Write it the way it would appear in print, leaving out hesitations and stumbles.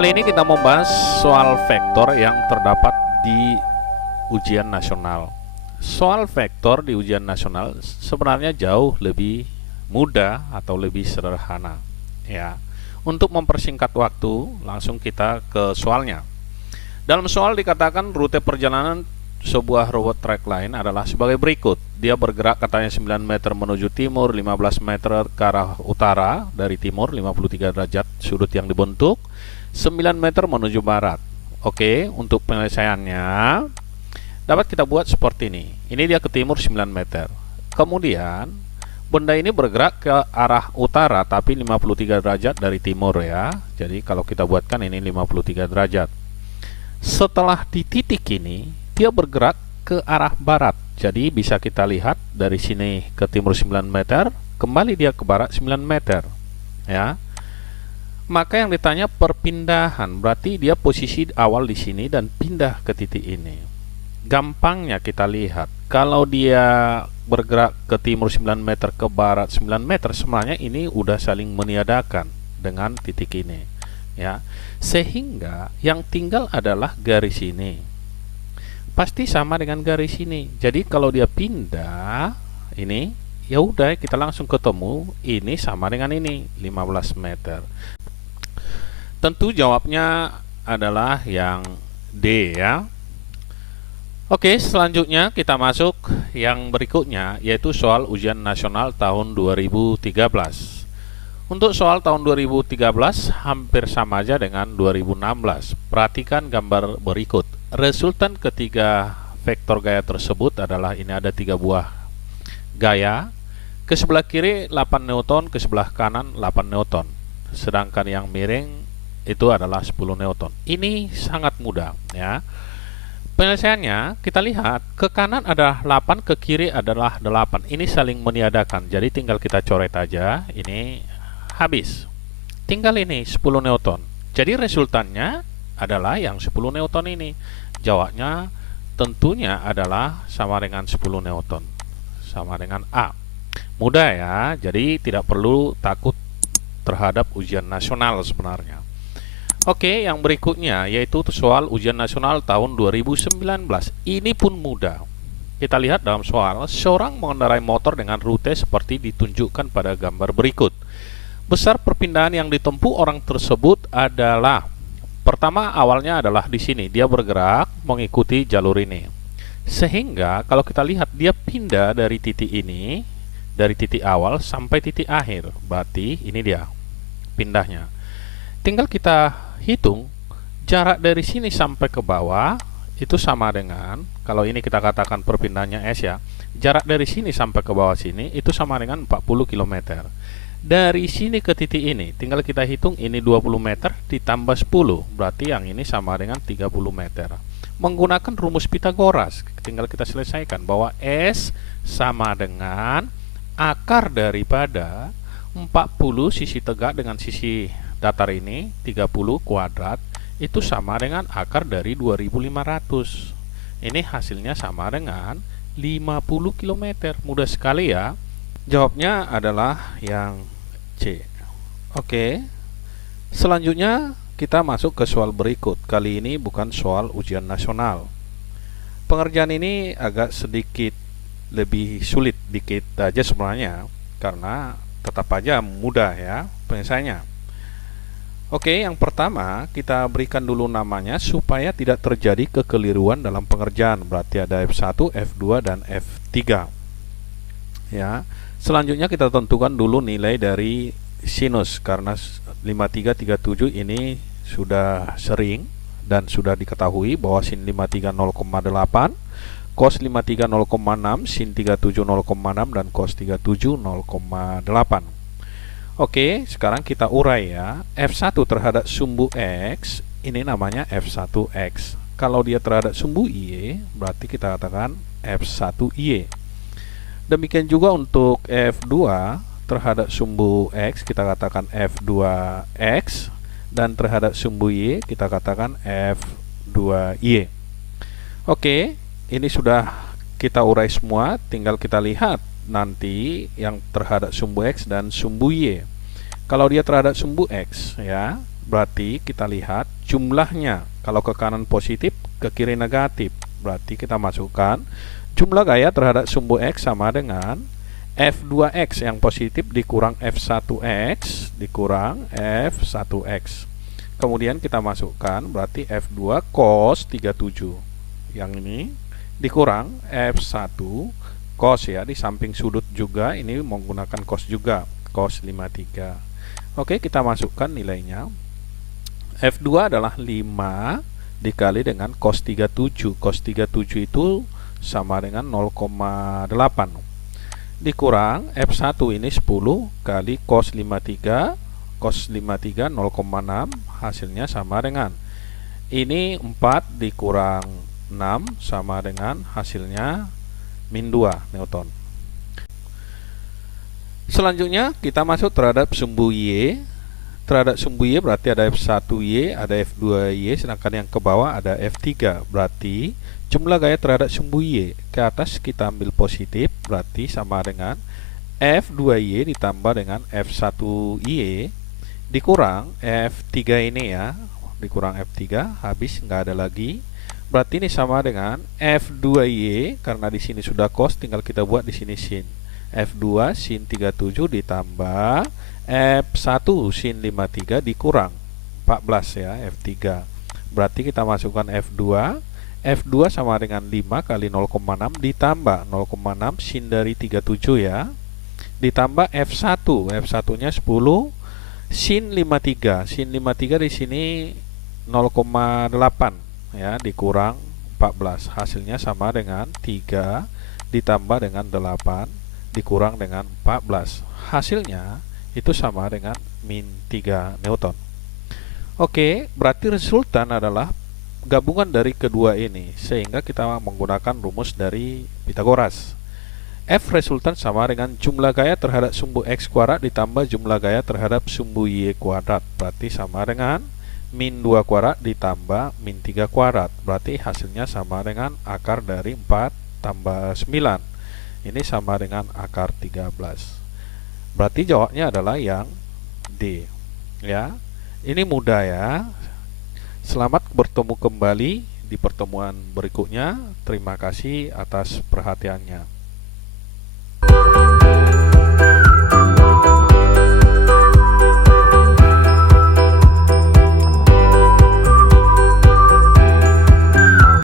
Kali ini kita membahas soal vektor yang terdapat di ujian nasional. Soal vektor di ujian nasional sebenarnya jauh lebih mudah atau lebih sederhana. Ya, untuk mempersingkat waktu, langsung kita ke soalnya. Dalam soal dikatakan rute perjalanan sebuah robot track line adalah sebagai berikut. Dia bergerak katanya 9 meter menuju timur, 15 meter ke arah utara dari timur, 53 derajat sudut yang dibentuk, 9 meter menuju barat. Oke, untuk penyelesaiannya dapat kita buat seperti ini. Ini dia ke timur 9 meter. Kemudian benda ini bergerak ke arah utara tapi 53 derajat dari timur ya. Jadi kalau kita buatkan ini 53 derajat. Setelah di titik ini dia bergerak ke arah barat. Jadi bisa kita lihat dari sini ke timur 9 meter, kembali dia ke barat 9 meter. Ya. Maka yang ditanya perpindahan, berarti dia posisi awal di sini dan pindah ke titik ini. Gampangnya kita lihat, kalau dia bergerak ke timur 9 meter ke barat 9 meter, sebenarnya ini udah saling meniadakan dengan titik ini. Ya. Sehingga yang tinggal adalah garis ini. Pasti sama dengan garis ini. Jadi kalau dia pindah ini, ya udah kita langsung ketemu ini sama dengan ini 15 meter. Tentu jawabnya adalah yang D ya. Oke, selanjutnya kita masuk yang berikutnya, yaitu soal ujian nasional tahun 2013. Untuk soal tahun 2013 hampir sama aja dengan 2016. Perhatikan gambar berikut. Resultan ketiga vektor gaya tersebut adalah ini ada 3 buah gaya. Ke sebelah kiri 8 Newton, ke sebelah kanan 8 Newton. Sedangkan yang miring itu adalah 10 Newton. Ini sangat mudah ya. Penyelesaiannya kita lihat, ke kanan ada 8, ke kiri adalah 8. Ini saling meniadakan. Jadi tinggal kita coret aja, ini habis. Tinggal ini 10 Newton. Jadi resultannya adalah yang 10 Newton ini. Jawabnya tentunya adalah sama dengan 10 Newton. Sama dengan A. Mudah ya, jadi tidak perlu takut terhadap ujian nasional sebenarnya. Oke, yang berikutnya yaitu soal ujian nasional tahun 2019. Ini pun mudah. Kita lihat dalam soal, seorang mengendarai motor dengan rute seperti ditunjukkan pada gambar berikut. Besar perpindahan yang ditempuh orang tersebut adalah, pertama awalnya adalah di sini, dia bergerak mengikuti jalur ini. Sehingga kalau kita lihat dia pindah dari titik ini, dari titik awal sampai titik akhir. Berarti ini dia pindahnya. Tinggal kita hitung jarak dari sini sampai ke bawah itu sama dengan, kalau ini kita katakan perpindahannya S ya, jarak dari sini sampai ke bawah sini itu sama dengan 40 km. Dari sini ke titik ini tinggal kita hitung, ini 20 meter ditambah 10, berarti yang ini sama dengan 30 meter. Menggunakan rumus Pythagoras tinggal kita selesaikan bahwa S sama dengan akar daripada 40 sisi tegak dengan sisi datar ini 30 kuadrat itu sama dengan akar dari 2500. Ini hasilnya sama dengan 50 km. Mudah sekali ya. Jawabnya adalah yang C. Oke. Selanjutnya kita masuk ke soal berikut. Kali ini bukan soal ujian nasional. Pengerjaan ini agak sedikit lebih sulit dikit aja sebenarnya, karena tetap aja mudah ya penyelesaiannya. Oke, yang pertama kita berikan dulu namanya supaya tidak terjadi kekeliruan dalam pengerjaan. Berarti ada F1, F2 dan F3. Ya. Selanjutnya kita tentukan dulu nilai dari sinus, karena 5337 ini sudah sering dan sudah diketahui bahwa sin 53 0,8, cos 53 0,6, sin 37 0,6 dan cos 37 0,8. Oke, sekarang kita urai ya. F1 terhadap sumbu X ini namanya F1X. Kalau dia terhadap sumbu Y, berarti kita katakan F1Y. Demikian juga untuk F2 terhadap sumbu X kita katakan F2X, dan terhadap sumbu Y kita katakan F2Y. Oke, ini sudah kita urai semua, tinggal kita lihat nanti yang terhadap sumbu X dan sumbu Y. Kalau dia terhadap sumbu X ya, berarti kita lihat jumlahnya. Kalau ke kanan positif, ke kiri negatif. Berarti kita masukkan jumlah gaya terhadap sumbu X sama dengan F2X yang positif dikurang F1X dikurang F1X. Kemudian kita masukkan berarti F2 cos 37. Yang ini dikurang F1 cos ya, di samping sudut juga ini menggunakan cos juga, cos 53. Oke, kita masukkan nilainya. F2 adalah 5 dikali dengan cos 37. Cos 37 itu sama dengan 0,8 dikurang F1 ini 10 kali cos 53. Cos 53 0,6, hasilnya sama dengan ini 4 dikurang 6 sama dengan hasilnya min 2 Newton. Selanjutnya kita masuk terhadap sumbu Y. Terhadap sumbu Y berarti ada F1Y, ada F2Y, sedangkan yang ke bawah ada F3. Berarti jumlah gaya terhadap sumbu Y ke atas kita ambil positif, berarti sama dengan F2Y ditambah dengan F1Y dikurang F3 ini ya, dikurang F3, habis nggak ada lagi. Berarti ini sama dengan F2Y, karena di sini sudah cos, tinggal kita buat di sini sin. F2 sin 37 ditambah F1 sin 53 dikurang 14 ya, F3. Berarti kita masukkan F2. F2 sama dengan 5 kali 0,6 ditambah 0,6 sin dari 37 ya, ditambah F1. F1 nya 10 sin 53. Sin 53 di sini 0,8 ya, dikurang 14. Hasilnya sama dengan 3 ditambah dengan 8 dikurang dengan 14. Hasilnya itu sama dengan min 3 Newton. Oke, berarti resultan adalah gabungan dari kedua ini, sehingga kita menggunakan rumus dari Pythagoras. F resultan sama dengan jumlah gaya terhadap sumbu X kuadrat ditambah jumlah gaya terhadap sumbu Y kuadrat. Berarti sama dengan min 2 kuadrat ditambah min 3 kuadrat. Berarti hasilnya sama dengan akar dari 4 tambah 9. Ini sama dengan akar 13. Berarti jawabnya adalah yang D. Ya, ini mudah ya. Selamat bertemu kembali di pertemuan berikutnya. Terima kasih atas perhatiannya.